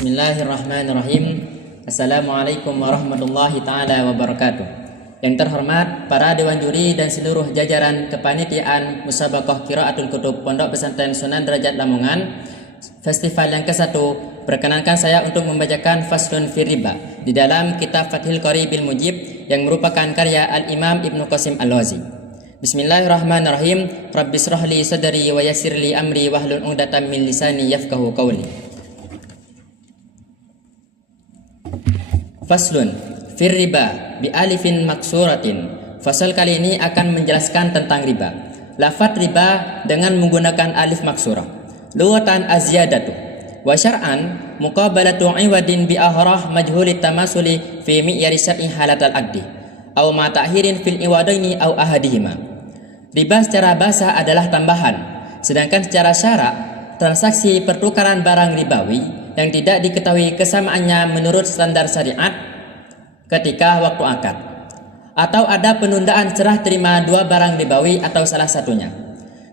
Bismillahirrahmanirrahim. Assalamualaikum warahmatullahi ta'ala wabarakatuh. Yang terhormat para Dewan Juri dan seluruh jajaran kepanitiaan Musabaqah Qiraatul Kutub Pondok Pesantren Sunan Derajat Lamongan Festival yang ke-1, perkenankan saya untuk membacakan Faslun fi Riba di dalam kitab Fathul Qari bil Mujib yang merupakan karya Al-Imam Ibnu Qasim Al-Wazi. Bismillahirrahmanirrahim. Rabbis shrahli sadri wa yassirli amri wahlul 'uqdatam min lisani yafqahu qawli. Faslun fir riba bi alifin maksuratin. Fasal kali ini akan menjelaskan tentang riba. Lafaz riba dengan menggunakan alif maksurah. Lughatan azyadatu wa syar'an muqabalatu 'iwadin bi ahrah majhulit tamasuli fi mi'yari syar'i halatal aqdi aw ma ta'hirin fil iwadaini aw ahadihima. Riba secara bahasa adalah tambahan, sedangkan secara syarak transaksi pertukaran barang ribawi yang tidak diketahui kesamaannya menurut standar syariat ketika waktu akad, atau ada penundaan serah terima dua barang ribawi atau salah satunya.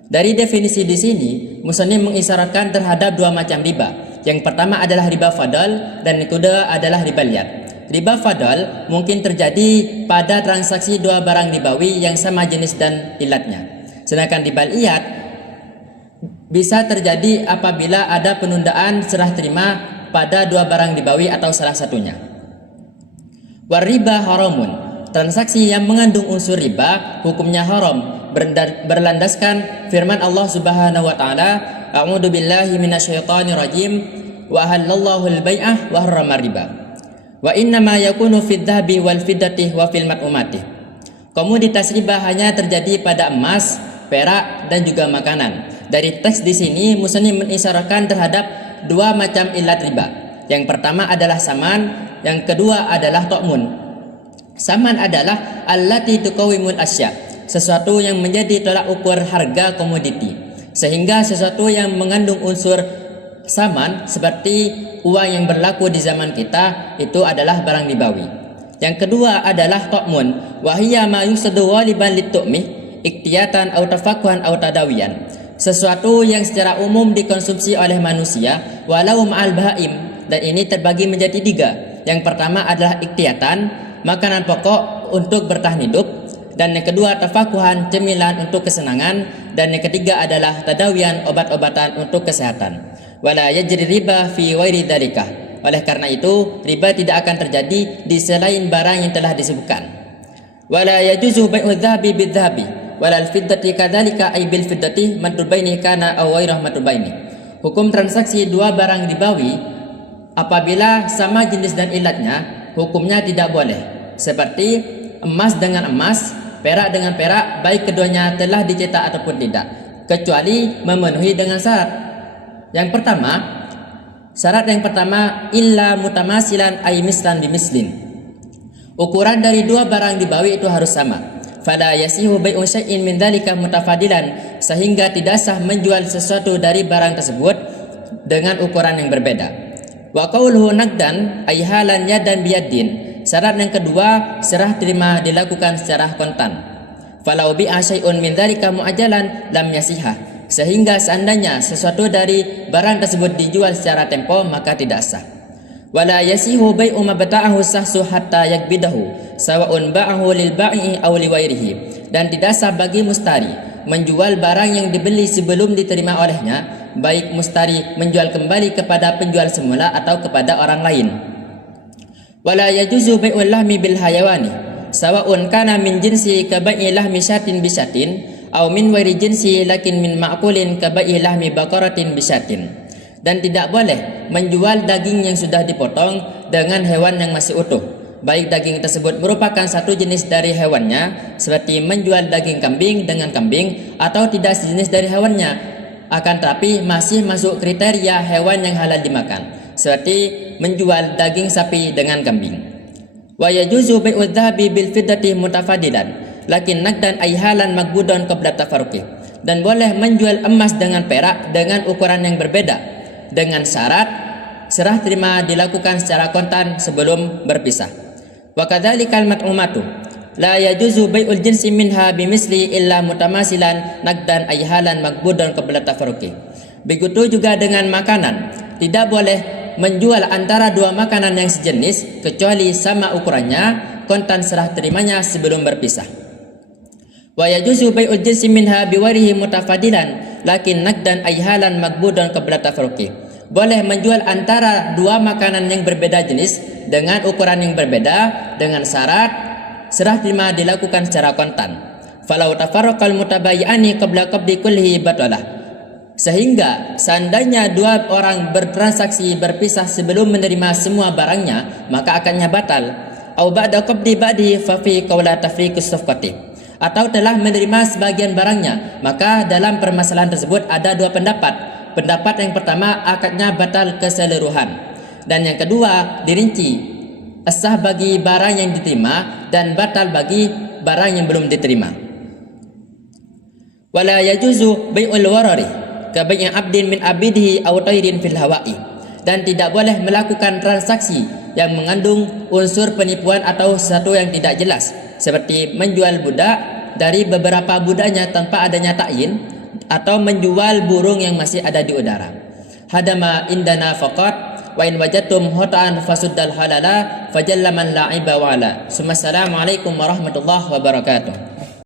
Dari definisi di sini, musannif mengisyaratkan terhadap dua macam riba. Yang pertama adalah riba fadl dan yang kedua adalah riba liat. Riba fadl mungkin terjadi pada transaksi dua barang ribawi yang sama jenis dan ilatnya. Sedangkan riba liat bisa terjadi apabila ada penundaan serah terima pada dua barang ribawi atau salah satunya. Wariba haramun, transaksi yang mengandung unsur riba hukumnya haram berlandaskan firman Allah Subhanahu wa taala, a'udzu billahi minasyaitonir rajim, wa halallahu al-bai'ah wa harrama riba. Wa inna ma yakunu fid dhahabi wal fiddati wa fil mat'umati. Komoditas riba hanya terjadi pada emas, perak dan juga makanan. Dari teks di sini musannif mengisyaratkan terhadap dua macam ilat riba. Yang pertama adalah saman, yang kedua adalah to'mun. Saman adalah allati tuqawimul asya, sesuatu yang menjadi tolak ukur harga komoditi, sehingga sesuatu yang mengandung unsur saman seperti uang yang berlaku di zaman kita itu adalah barang ribawi. Yang kedua adalah to'mun, wahiyya ma yusadu ghaliban lit-tu'mih iktiyatan aw tafaqquhan aw tadawiyan, sesuatu yang secara umum dikonsumsi oleh manusia walau ma'al bahaim, dan ini terbagi menjadi tiga. Yang pertama adalah iktiyatan, makanan pokok untuk bertahan hidup, dan yang kedua tafakuhan, cemilan untuk kesenangan, dan yang ketiga adalah tadawian, obat-obatan untuk kesehatan. Wala yajri riba fi ghairi dzalika. Oleh karena itu riba tidak akan terjadi di selain barang yang telah disebutkan. Wala yajuzu bai'u dzahabi bidzahabi walal fiddati kadzalika ay bil fiddati madrubaini kana aw ghairah madrubaini. Hukum transaksi dua barang ribawi apabila sama jenis dan ilatnya hukumnya tidak boleh, seperti emas dengan emas, perak dengan perak, baik keduanya telah dicetak ataupun tidak, kecuali memenuhi dengan syarat. Yang pertama, syarat yang pertama illa mutamasilan ay mislan bimislin. Ukuran dari dua barang ribawi itu harus sama. Fala yasihu bai'u syai'in min dzalika mutafadilan, sehingga tidak sah menjual sesuatu dari barang tersebut dengan ukuran yang berbeda. Wa qauluhu naqdan ay halan yadan biyadin. Syarat yang kedua, serah terima dilakukan secara kontan. Falau bi'a syai'un min dzalika mu'ajjalan lam yasihah, sehingga seandainya sesuatu dari barang tersebut dijual secara tempo maka tidak sah. Wala yasihu bai'u ma bata'ahu sahsu hatta yakbidahu sawa'un ba'ahu lil ba'i aw li wairihi, dan tidak sah bagi mustari menjual barang yang dibeli sebelum diterima olehnya, baik mustari menjual kembali kepada penjual semula atau kepada orang lain. Wala yajuzu bai'ul lahmi bil hayawani sawa'un kana min jinsi ka bai'i lahmi syatin bi syatin aw min wairi jinsi lakin min ma'kulin ka bai'i lahmi baqaratin bi syatin. Dan tidak boleh menjual daging yang sudah dipotong dengan hewan yang masih utuh, baik daging tersebut merupakan satu jenis dari hewannya, seperti menjual daging kambing dengan kambing, atau tidak sejenis dari hewannya akan tetapi masih masuk kriteria hewan yang halal dimakan, seperti menjual daging sapi dengan kambing. Wa yajuzu bai'u dzahabi bil fiddati mutafadilan lakin naqdan ay halan maghbudan qabla tafarruqi. Dan boleh menjual emas dengan perak dengan ukuran yang berbeda, dengan syarat serah terima dilakukan secara kontan sebelum berpisah. Wa kadzalikal mat'umatu la yajuzu bai'ul jinsi minha bimisli illa mutamasilan naqdan ay halan maghbudan qabla tafarruqi. Begitu juga dengan makanan, tidak boleh menjual antara dua makanan yang sejenis kecuali sama ukurannya, kontan serah terimanya sebelum berpisah. Wa yajuzu bai'ul jinsi minha biwarihi mutafadilan lakin naqdan ay halan maqbudan qabla tafruqi. Boleh menjual antara dua makanan yang berbeda jenis dengan ukuran yang berbeda dengan syarat serah terima dilakukan secara kontan. Falau tafarraqal mutabayyi'ani qabla qabdi kullihi batalah. Sehingga seandainya dua orang bertransaksi berpisah sebelum menerima semua barangnya, maka akadnya batal. Au ba'da qabdi ba'di fa fi qawla tafriqus safqati. Atau telah menerima sebagian barangnya, maka dalam permasalahan tersebut ada dua pendapat. Pendapat yang pertama, akadnya batal keseluruhan. Dan yang kedua, dirinci sah bagi barang yang diterima dan batal bagi barang yang belum diterima. Wala yajuzu bai'ul warari kabai'i 'abdin min 'abidihi aw tayrin fil hawa'i. Dan tidak boleh melakukan transaksi yang mengandung unsur penipuan atau sesuatu yang tidak jelas, seperti menjual budak dari beberapa budaknya tanpa adanya ta'yin, atau menjual burung yang masih ada di udara. Hadama indana faqat wa in wajadtum huta'an fasuddal halala fajalla man la'iba wa'ala. Assalamualaikum warahmatullahi wabarakatuh.